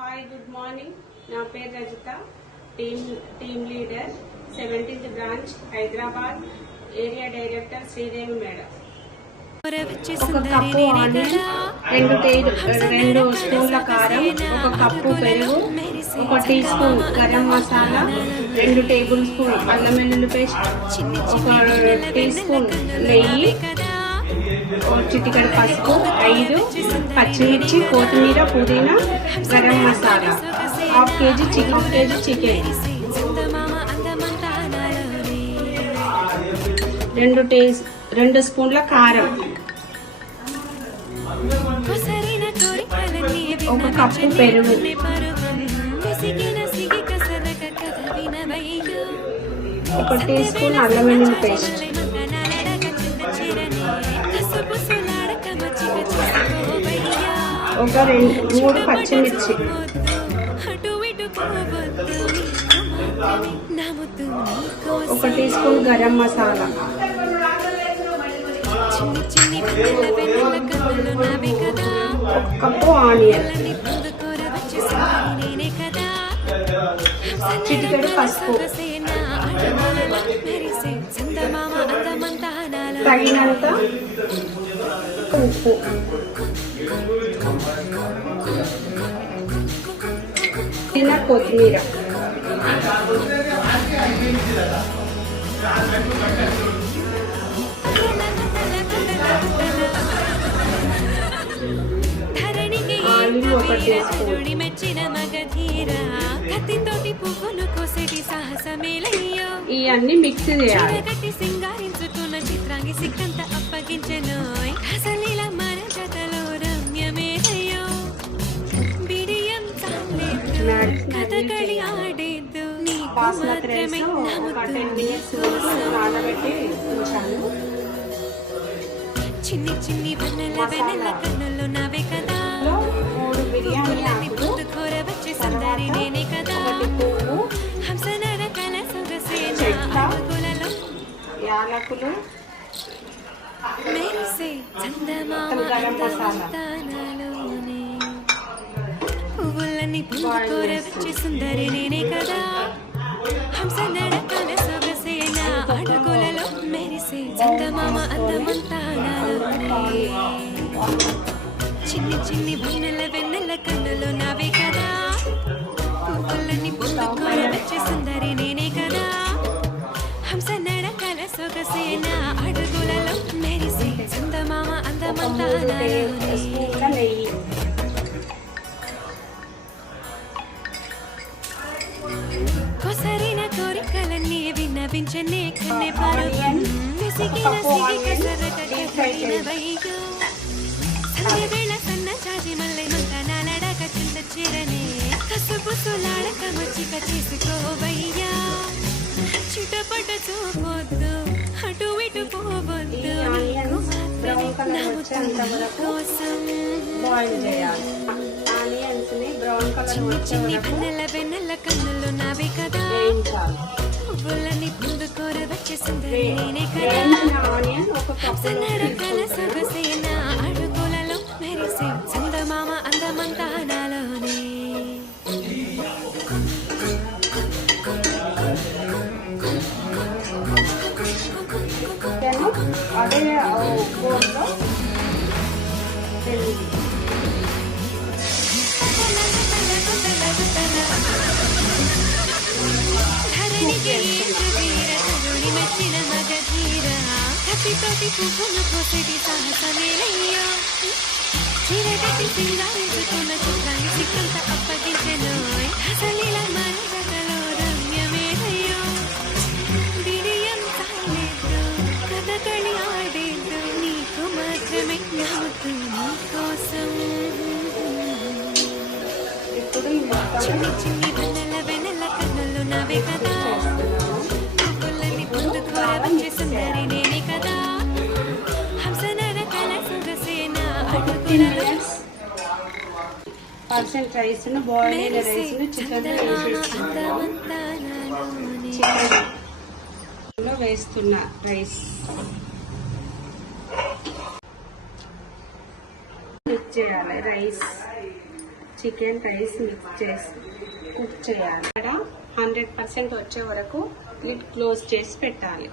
Hi good morning. నా పేరు Rajitha, team leader 17th branch Hyderabad, area director Sridevi madam. ఒక cup onion, 2 స్పూన్ల కారం, 1 కప్పు పెరుగు, 1 tea spoon garam masala, 2 table spoon అల్లం వెల్లుల్లి పేస్ట్, 1 టీ స్పూన్ నెయ్యి, చిటికెడు పసుపు, 5 పచ్చిమిర్చి, కొత్తిమీర, పుదీనా, garam masala, half KG chicken, 2 స్పూన్ల కారం, 1 కప్పు పెరుగు, 1 టీ స్పూన్ అల్లం వెల్లుల్లి పేస్ట్, 3 పచ్చిమిర్చి, 1 tea spoon garam masala, 1 cup onion, చిటికెడు పసుపు, తగినంత ఉప్పు, కొత్తిమీర, ఆలు 1 టీ స్పూన్. ఇవన్నీ మిక్స్ చేయాలి. బాస్మతి రైస్ ఒక 10 minutes నానబెట్టి ఉంచాను. మసాలా 3 బిర్యానీ ఆకులు, తర్వాత 1 పువ్వు, చెక్క, యాలకులు, గరం మసాలా, పువ్వులని పువ్వుకోర వచ్చి సుందరి నేనే కదా, హంస నడకల సొగసేన అడుగులలో మెరిసే చందమామ అందమంతా నాలోనే, చిన్ని వెన్నెల కన్నులో నావే కదా, పువ్వులని పువ్వుకోర వచ్చి సుందరి నేనే కదా, హంస నడకల సొగసేన అడుగులలో మెరిసే చందమామ అందమంతా నాలోనే. కొసరిన కోరికలన్నీ విన్నవించనే కన్నే పారవయ్యో, సంధ్య వేళ సన్న చాచి మల్లె మంట నాలడాక చింత చీరనే, కసుపుసులాడక మచ్చిక చేసుకోవయ్యా, చిటపట చూపొద్దు అటు ఇటు పోవద్దు, చిన్ని వెన్నెల కన్నులు నావే కదా, పువ్వులని పువ్వుకోర వచ్చే సుందరి నేనే కదా, నడకల సొగసేన అడుగులలో మెరిసే చందమామ అందమంతా నాలోనే. అదే మెచ్చిన మగధీర, కత్తితోటి పువ్వును కోసేటి సాహసమేలయ్యో, చీరగట్టి సింగారించుకున్న చిత్రాన్ని సిక్కంత అప్పగించెను, అసలిలా మన జతలో రమ్యమేలయ్యో, బిడియం తాలేదు కథకళి ఆడేదు, నీకు మాత్రమే నమ్ముతూ నీకోసం, చిన్ని వెన్నెల కన్నులు నావే కదా, పువ్వులని పువ్వుకోర వచ్చే సుందరి నేనే కదా, హంస నడకల సొగసేన అడుగులలో percent rice boiled rice chicken వేస్తున్న రైస్ మిక్స్ చేయాలి. రైస్ చికెన్ రైస్ మిక్స్ చేసి కుక్ చేయాలి. ఇక్కడ 100% వచ్చే వరకు లిడ్ క్లోజ్ చేసి పెట్టాలి.